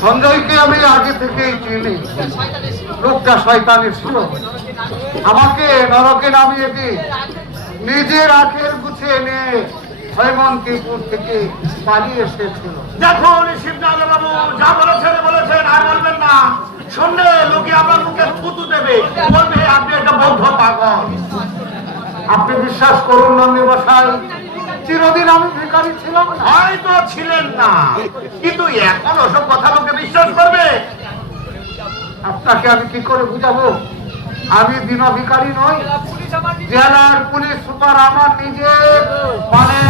সঞ্জয়কে আমি আগে থেকেই চিনি। লোকটা শয়তানের ছিল। আমাকে নরকে নামিয়ে দিয়ে নিজের আখের গুছিয়ে নিয়ে হৈমন্তীপুর থেকে পালিয়ে এসেছিল। দেখুন শিবনাথ বাবু যা বলেছেন বলেছেন আর বলবেন না। শুনলে লোকে আপনার মুখে থুতু দেবে। বলবে আপনি একটা বৌদ্ধ পাগল। আপনি বিশ্বাস করুন নন্দী মশাই চিরদিন আমি ভিকারি ছিলাম হয়তো ছিলেন না কিন্তু এখন ওসব কথা লোকে বিশ্বাস করবে। আপনাকে আমি কি করে বুঝাবো? আমি দিন ভিকারি নই। জেলার পুলিশ সুপার আমার নিজে মানে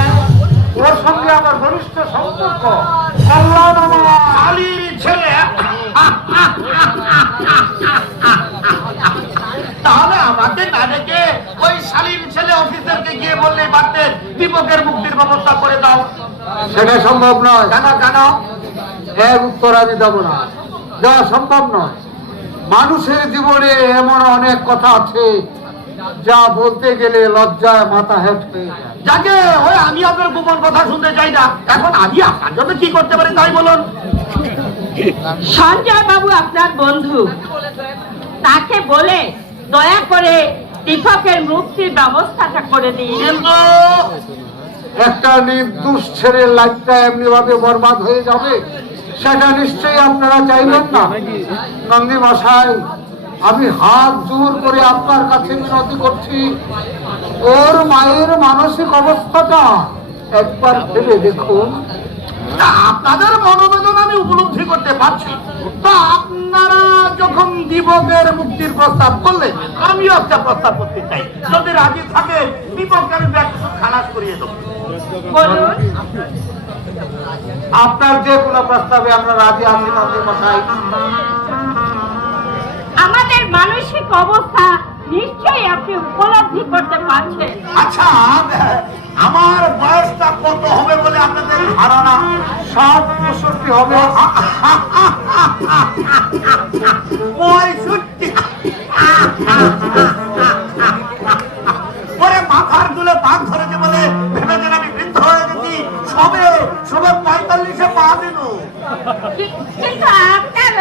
ওর সঙ্গে আমার ঘনিষ্ঠ সম্পর্ক। কল্যাণ আমার। ছেলে। তাহলে আমাকে না ছেলে অফিসারকে গিয়ে বললে পারতেন দীপকের মুক্তির ব্যবস্থা করে দাও। সেটা সম্ভব নয়। জানো জানো? এর উত্তর আমি দেবো না। দেওয়া সম্ভব নয়। মানুষের জীবনে এমন অনেক কথা আছে যা বলতে গেলে লজ্জায় মাথা হেট হয়ে যাকে ওই আমি আপনার গোপন কথা শুনতে চাই না এখন আমি আপনার জন্য কি করতে পারি তাই বলুন। সঞ্জয় বাবু আপনার বন্ধু। তাকে বলে দয়া করে দীপকের মুক্তির ব্যবস্থাটা করে দিন। কিন্তু একটা নির্দোষ ছেলের লাইফটা এমনি ভাবে বরবাদ হয়ে যাবে সেটা নিশ্চয়ই আপনারা চাইবেন না। নন্দী মশাই আমি হাত জোর করে আপনার কাছে মিনতি করছি। ওর মায়ের মানসিক অবস্থাটা একবার ভেবে দেখুন। তা আপনাদের মনোবেদন আমি উপলব্ধি করতে পারছি। তা আপনারা যখন দীপকের মুক্তির প্রস্তাব করলেন আমিও একটা প্রস্তাব করতে চাই। যদি রাজি থাকে দীপককে আমি খালাস করিয়ে দেবো। আপনার যে কোনো প্রস্তাবে আমরা রাজি আছি নন্দী মশাই আমাদের মানসিক অবস্থা নিশ্চয়ই আপনি উপলব্ধি করতে পারছেন। আচ্ছা আমার বয়সটা কত হবে বলে আপনাদের ধারণা? সব পঁয়ষট্টি হবে। পঁয়ষট্টি ওরে মাথার তুলে পাক ধরেছে বলে ভেবেছেন আমি বৃদ্ধ হয়ে গেছি। সবে সবে পঁয়তাল্লিশে পা দিল কিন্তু আপনার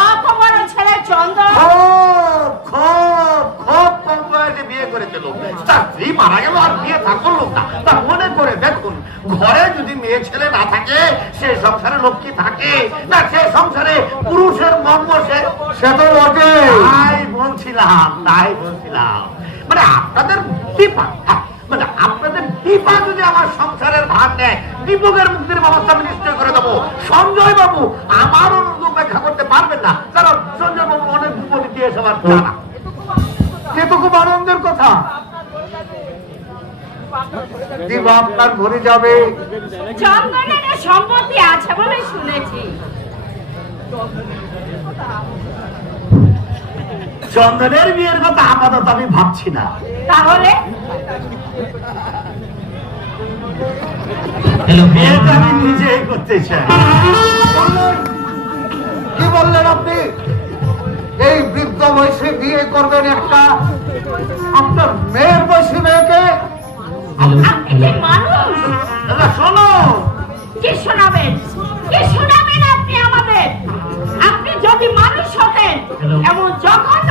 অত ছেলে চন্দন খুব খুব খুব কম বয়সে বিয়ে করেছিল তার স্ত্রী মারা গেল আর বিয়ে থাকল না তা মনে করে দেখুন ঘরে মেয়ে ছেলে না থাকে সে সংসারে লক্ষ্মী থাকে। না সে সংসারে পুরুষের মন বসে সে তো বটে। তাই বলছিলাম তাই বলছিলাম। মানে আপনাদের দীপা হ্যাঁ, মানে আপনাদের দীপা যদি আমার সংসারের ভাগ নেয় দীপকের মুক্তির ব্যবস্থা আমি নিশ্চয় করে দেবো। সঞ্জয় বাবু আমার অনুরোধ উপেক্ষা করতে পারবেন না কারণ সঞ্জয় বাবু অনেক আমার জানা। সে তো খুব আনন্দের কথা। দিবা আপনার ঘরে যাবে। চন্দনের সম্পত্তি আছে বলে শুনেছি। চন্দনের বিয়ের কথা আপাতত আমি ভাবছি না। তাহলে? বিয়েটা আমি নিজেই করতে চাই। কি বললেন আপনি? এই বৃদ্ধ বয়সে বিয়ে করবেন একটা আপনার মেয়ের বয়সী মেয়েকে? আপনি কি মানুষ? দাদা শোনো। কি শোনাবেন? কি শোনাবেন আপনি আমাদের? আপনি যদি মানুষ হতেন এমন জঘন্য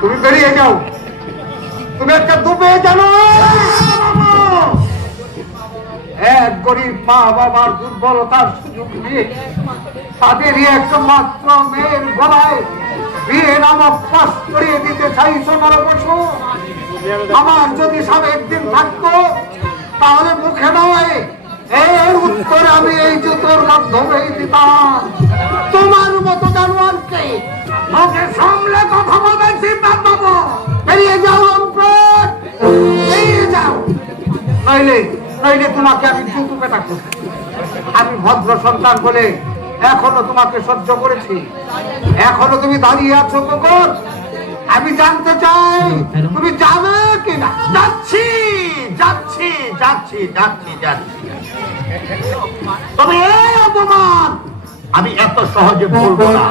তুমি বেরিয়ে যাও। তুমি একটা ডুবে জানো এক গরিব মা বাবার দুর্বলতার সুযোগ নিয়ে তাদেরই একটা মাত্র মেয়ের গলায় বিয়ে নামক পাস করিয়ে দিতে চাইছো নরবসু? আমার যদি সাবেক দিন থাকতো, তাহলে মুখে না উত্তর আমি এই জুতোর মাধ্যমেই দিতাম। তোমার মতো ওকে সামলে কথা বলবেন বাবু। বেরিয়ে যাও বেরিয়ে যাও। নইলে নইলে তোমাকে আমি আমি ভদ্র সন্তান বলে এখনও তোমাকে সহ্য করেছি। এখনও তুমি দাঁড়িয়ে আছো কখন আমি জানতে চাই, তুমি যাবে কিনা? যাচ্ছি যাচ্ছি যাচ্ছি যাচ্ছি যাচ্ছি। তবে এই অপমান আমি এত সহজে বলব না।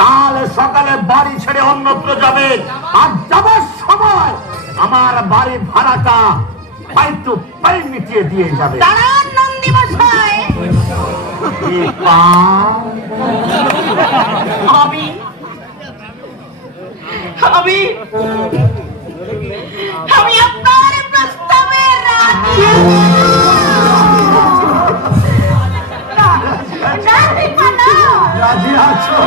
কাল সকালে বাড়ি ছেড়ে অন্যত্র যাবে আর যাবার সময় আমার বাড়ির ভাড়াটা টু পাই মিটিয়ে দিয়ে যাবে? আমি আমি আমি আপনার প্রস্তাবে রাজি। রাজি আছো?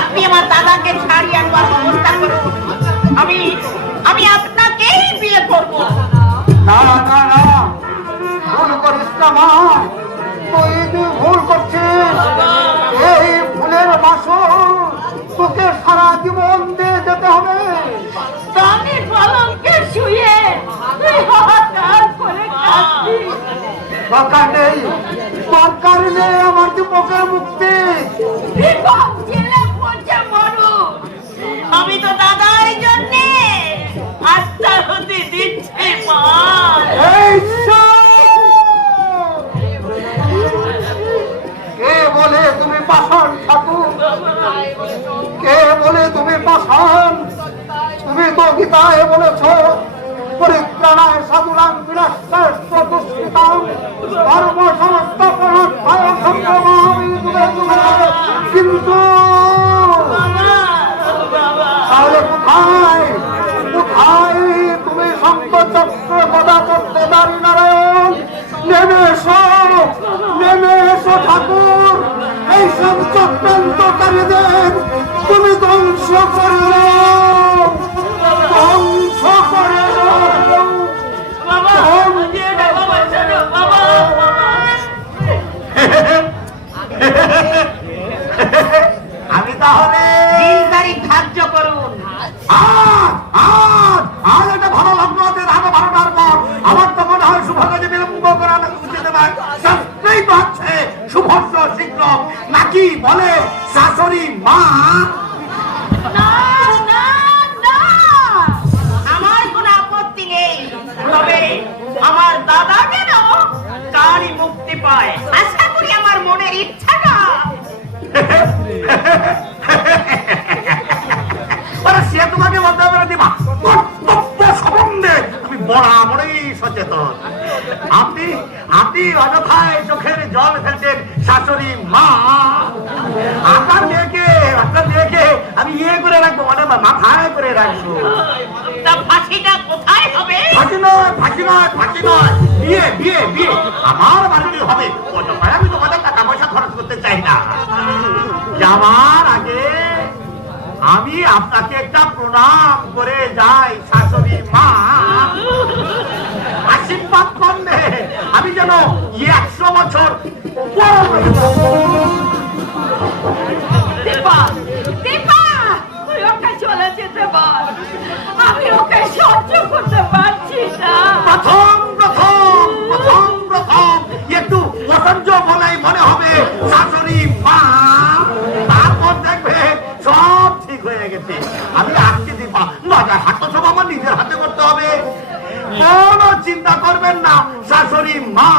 আপনি আমার দাদাকে ছাড়িয়ে আনবার ব্যবস্থা করুন আমি আমি আপনাকেই বিয়ে করব। না না না ভুল করিস না মা। তুই ভুল করছিস এই ফুলের বাসন তোকে সারা জীবন দিয়ে দরকার নেই। দরকার নেই আমার মুক্তি। জেলে পচে মরু আমি তো দাদার জন্য আত্মা হতে দিচ্ছি মা কে বলে তুমি পাষাণ ঠাকুর? কে বলে তুমি পাষাণ? তুমি তো গীতায় বলেছ পরিত্রাণায় সাধুরাম কিন্তু তাহলে কোথায় কোথায় তুমি শঙ্খ চক্র গদা করতে দাঁড়ি নারায়ণ? নেমে এসো নেমে এসো ঠাকুর। এইসব তুমি ধ্বংস করে আমি তাহলে তারিখ ধার্য করুন। আজ আজ আজ একটা ভালো লগ্ন আছে রাত বারোটার পর। আমার তো মনে হয় শুভ বিলম্ব করা উচিত নয় শাস্ত্রেই তো আছে শীঘ্র নাকি বলে শাশুড়ি মা? আমার কোনো আপত্তি নেই। তবে আমার দাদা যেন তারই মুক্তি পায়। আশা করি আমার মনের ইচ্ছাটা আরে সে তোমাকে বলতে হবে না দিবা কর্তব্য সম্বন্ধে আমি বরাবরই সচেতন। আপনি আপনি অযথায় চোখের জল ফেলছেন শাশুড়ি মা। আপনার মেয়েকে আপনার মেয়েকে আমি ইয়ে করে রাখব মানে মাথায় করে রাখব। তা ফাঁসিটা কোথায় হবে? ফাঁসি নয় ফাঁসি নয় ফাঁসি নয়। বিয়ে বিয়ে বিয়ে। আমার বাড়িতে হবে। অযথায় আমি তোমাদের টাকা পয়সা খরচ করতে চাই না। যাওয়ার আগে আমি আপনাকে একটা প্রণাম করে যাই শাশুড়ি মা। আশীর্বাদ করলে আমি যেন একশো বছর চলে যেতে আমি ওকে সহ্য করতে পারছি না। কোনো চিন্তা করবেন না শাশুড়ি মা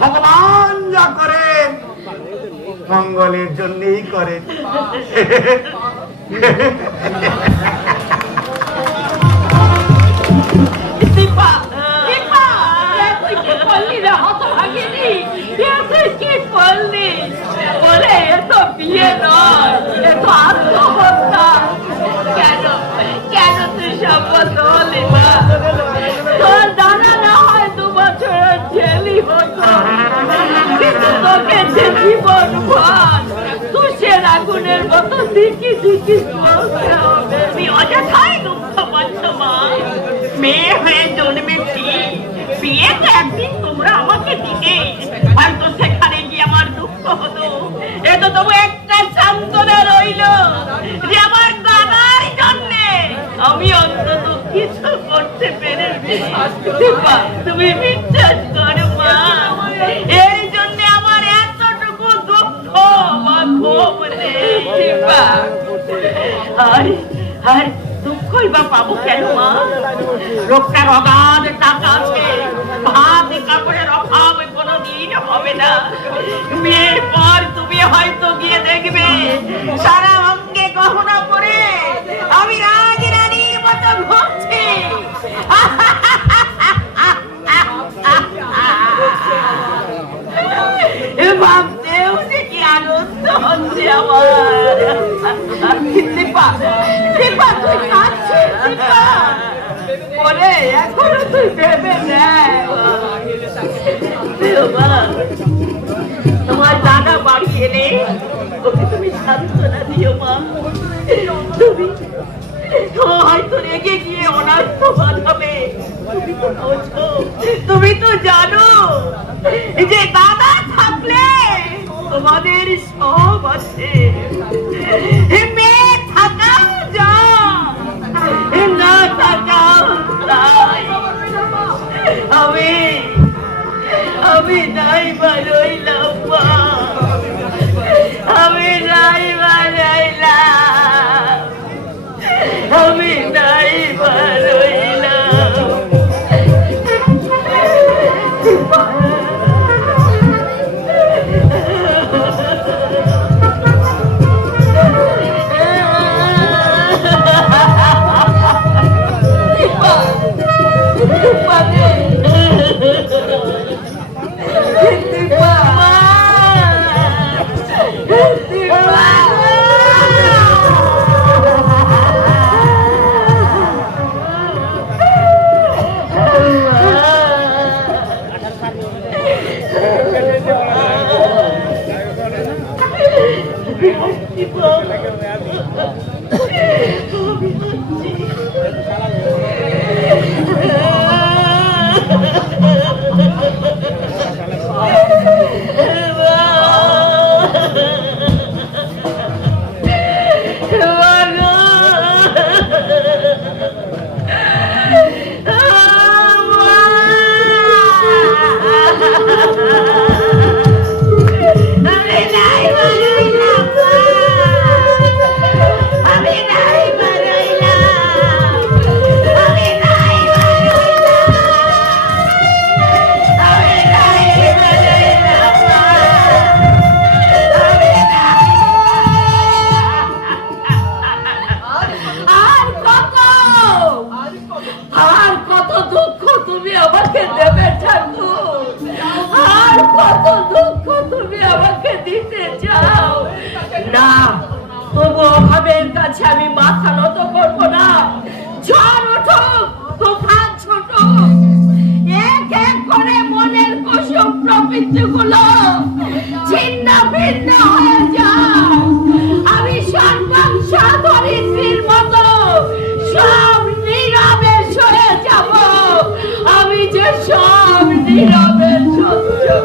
ভগবান যা করেন মঙ্গলের জন্যই করেন। যে জীবন ভর। তুষের আগুনের মতো দিকি দিকি জ্বলতে হবে। তুমি অযথাই দুঃখ পাচ্ছ মা। মেয়ে হয়ে জন্মেছি বিয়ে তো একদিন তোমরা আমাকে দিতে হয়তো সেখানে গিয়ে আমার দুঃখ হতো। এ তো তবু একটা সান্ত্বনা রইল যে আমার দাদার জন্যে আমি অন্তত কিছু করতে পেরেছি। দীপা, তুমি বিশ্বাস করো মা। আর আর দুঃখই কাপড়ের অভাব কোনোদিন হবে না। বিয়ের পর তুমি হয়তো গিয়ে দেখবে, সারা অঙ্গে গহনা পরে আমি রাজ রানীর মতো ঘুরছি দীপা তুই কাঁদছিস দীপা বলে এখনও তুই ভেবে নেয়। তোমার দাদা বাড়ি এলে ওকে তুমি সান্ত্বনা হয়তো রেগে গিয়ে অনার্থ বাঁধাবে। তুমি তো জানো যে দাদা থাকলে তোমাদের সব আছে। নাই বারইলাম Ha, ha, ha, ha.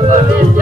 যে সব